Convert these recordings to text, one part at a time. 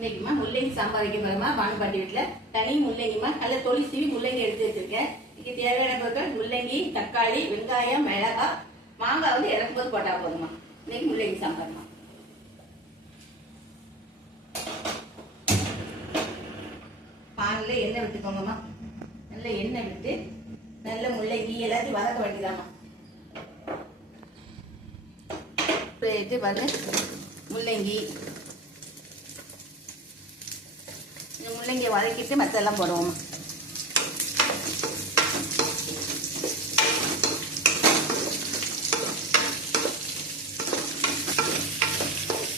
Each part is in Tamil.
இன்னைக்குமா முள்ளங்கி சாம்பார் வைக்க போறோமா பானுபாட்டி வீட்டுல. தனி முள்ளங்கிமா நல்ல தொளி சீவி முள்ளங்கி எடுத்து வச்சிருக்கேன். இதுக்கு தேவையான பொருட்கள் முள்ளங்கி, தக்காளி, வெங்காயம், மிளகாய், மாங்காய் வந்து இறக்கும் போது போட்டா போதுமா. இன்னைக்கு முள்ளங்கி சாம்பார்மா. பானில் எண்ணெய் விட்டுக்கோங்கம்மா. நல்ல எண்ணெய் விட்டு நல்ல முள்ளங்கி எல்லாத்தையும் வதக்க வேண்டியதாம்மா. முள்ளங்கி இந்த முள்ளங்கியை வதக்கிட்டு மற்றெல்லாம் போடுவோம்.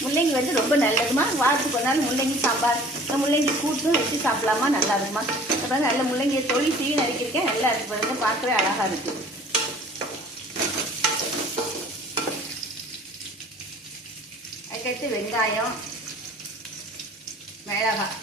முள்ளங்கி வந்து ரொம்ப நல்லதுமா. வாரத்துக்கு ஒரு நாள் முள்ளங்கி சாம்பார், முள்ளங்கி கூட்டும் வச்சு சாப்பிடலாமா, நல்லா இருக்குமா. அப்புறம் நல்ல முள்ளங்கியை தொளி சீவி நறுக்கிருக்கேன். நல்லா இருக்கு பாருங்க, பார்க்கவே அழகா இருக்கு. அதுக்கடுத்து வெங்காயம், மிளகாய்,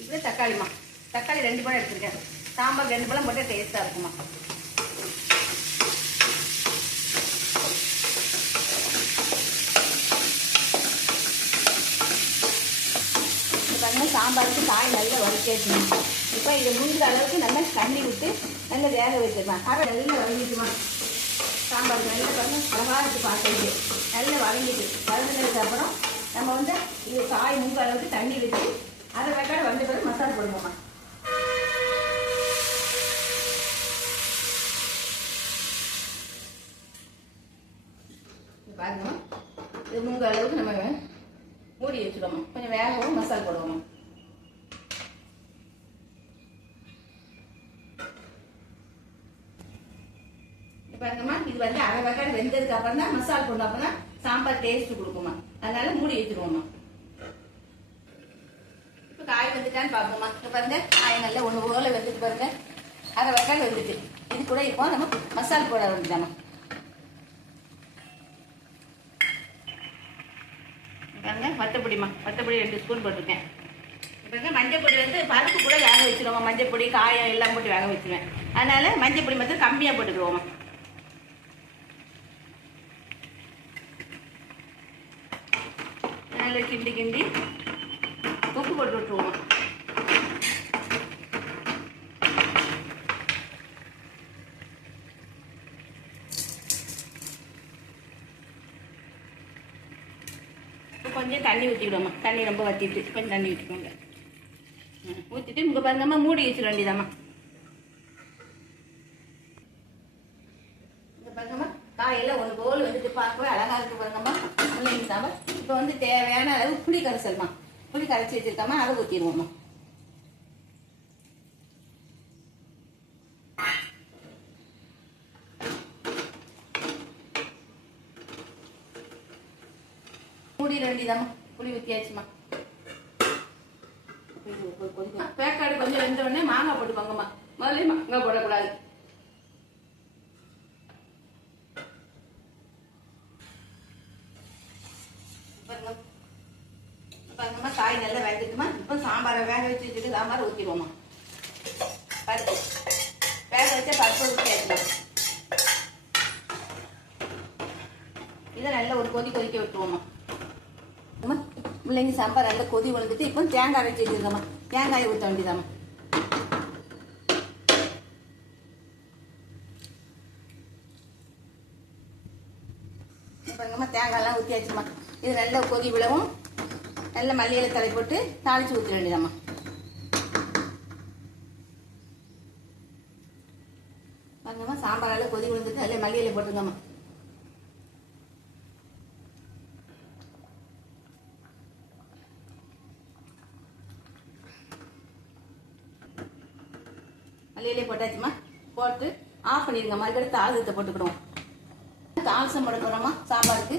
இப்படி தக்காளிமா. தக்காளி 2 பழம் எடுத்துருக்கேன். சாம்பார் 2 பழம் போட்டால் டேஸ்ட்டாக இருக்குமா. சாம்பாருக்கு காய் நல்லா வதக்கிடுமா. இப்போ இதை முழுகிற அளவுக்கு நல்லா தண்ணி விட்டு நல்லா வேக வச்சிருமா. அரை நல்லா வதங்கிட்டுமா. சாம்பாருக்கு நல்லா பாருங்க, அழகாக இருக்குது பார்த்துட்டு. நல்லா வதங்கினதுக்கு அப்புறம் நம்ம வந்து இது காய் முழுகிற அளவுக்கு தண்ணி விட்டு அரை வெக்காடு வந்த பிறகு மசாலா போடுவோம்மா. பாருங்கம்மா, இது முழுகிற அளவுக்கு நம்ம மூடி வச்சுக்கோமா. கொஞ்சம் வேகவும் மசாலா போடுவோம்மா. பாருங்கம்மா, இது வந்து அரை வெக்காடு வெந்ததுக்கு அப்புறம் தான் மசாலா போடணும். அப்பதான் சாம்பார் டேஸ்ட் கொடுக்குமா. அதனால மூடி வச்சுருவோம்மா. இப்போ காய் வந்துட்டான்னு பார்ப்போம்மா. இப்போ பாருங்க, காய் நல்லா ஒன்று போல வெந்துட்டு பாருங்க. அரை வெக்காடு வெந்துட்டு. இது கூட இப்போ நம்ம மசாலா போட வேண்டியதாம்மா. பாருங்க, வத்தப்பொடிமா. வத்தப்பொடி 2 ஸ்பூன் போட்டிருக்கேன். பாருங்க, மஞ்சள் பொடி வந்து பருப்பு கூட வேக வச்சிருவோம். மஞ்சள் பொடி, காயம் எல்லாம் போட்டு வேக வச்சுருவேன். அதனால மஞ்சள் பொடி மட்டும் கம்மியாக போட்டுக்குவோம்மா. நல்லா கிண்டி கிண்டி உப்பு போட்டு விட்டுருவோம். கொஞ்சம் தண்ணி ஊற்றிவிடுவோம்மா. தண்ணி ரொம்ப வற்றிட்டு கொஞ்சம் தண்ணி ஊற்றிக்கோங்க. ஊற்றிட்டு இங்கே பாருங்கம்மா, மூடி வச்சிட வேண்டியதாம்மா. இங்கே பாருங்கம்மா, காயெல்லாம் ஒன்று போல் வந்துட்டு பார்க்கவே அழகாக இருக்கு பாருங்கம்மா முள்ளங்கி சாம்பார். இப்போ வந்து தேவையான அளவு புளி கரைசல்மா. புளி கரைச்சி வச்சிருக்காம அதை ஊற்றிடுவோம்மா. மூடிட வேண்டியதாம்மா. புளி ஊற்றியாச்சுமா. பேக்காடு கொஞ்சம் வெந்த உடனே மாங்காய் போட்டுக்கோங்கம்மா. முதல்ல மாங்காய் போடக்கூடாது. பாருங்கம்மா, காய் நல்லா வேகட்டுமா. இப்போ சாம்பாரை வேக வச்சு வச்சுட்டு சாம்பார் ஊற்றிடுவோம்மா. பருப்பு வேக வச்சா பருப்பு ஊற்றியாச்சுமா. இதை நல்லா ஒரு கொதிக்க விட்டுருவோம்மா. முள்ளங்கி சாம்பார் நல்லா கொதி விழுந்துட்டு இப்போ தேங்காய் அரைச்சி வச்சுருக்கோம்மா. தேங்காயை ஊற்ற வேண்டியதாம்மா. பாருங்கம்மா, தேங்காயெல்லாம் ஊற்றியாச்சுமா. இது நல்லா கொதி விழவும் நல்ல மல்லியில தலை போட்டு தாளிச்சு ஊற்ற வேண்டியதாம்மா. பாருங்கம்மா, சாம்பார் நல்லா கொதி விழுந்துட்டு நல்ல மல்லியில போட்டுங்கம்மா. மல்லியிலே போட்டாச்சுமா. போட்டு ஆஃப் பண்ணிடுங்க. மறுபடியும் தாளிசத்தை போட்டுக்கிடுவோம். தாளிசம் போட போகிறோம்மா சாம்பாருக்கு.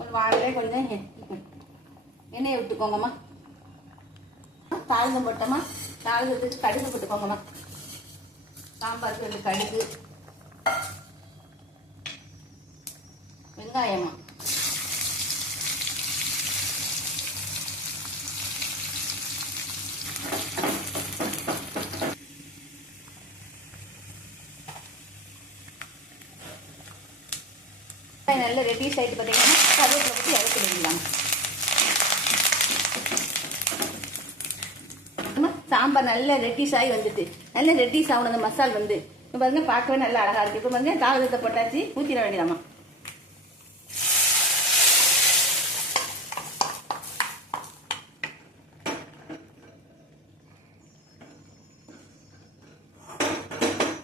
ஒரு வாழையிலே கொஞ்சம் எண்ணெயை விட்டுக்கோங்கம்மா. தாளிசம் போட்டோம்மா. தாளிசத்துக்கு கடுகு போட்டுக்கோங்கம்மா. சாம்பாருக்கு 2 கடுகு, வெங்காயமா, நல்ல ரெட்டிஷ் ஆகிட்டு பார்த்தீங்கன்னா கருவேப்பிலை போட்டு இறக்கி வேண்டியதாங்க. சாம்பார் நல்ல ரெட்டிஷ் ஆகி வந்துட்டு நல்ல ரெட்டிஷ் ஆகணும். அந்த மசால் வந்து இப்போ பாருங்க பார்க்கவே நல்லா அழகா இருக்கு. இப்போ பாருங்க காகத்தை போட்டாச்சு, ஊற்றிட வேண்டியதாம்மா.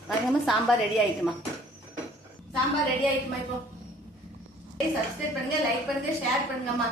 பாருங்கம்மா சாம்பார் ரெடி ஆயிட்டுமா. சாம்பார் ரெடி ஆயிட்டுமா. இப்போ சப்ஸ்கிரைப் பண்ணுங்க, லைக் பண்ணுங்க, ஷேர் பண்ணுங்கம்மா.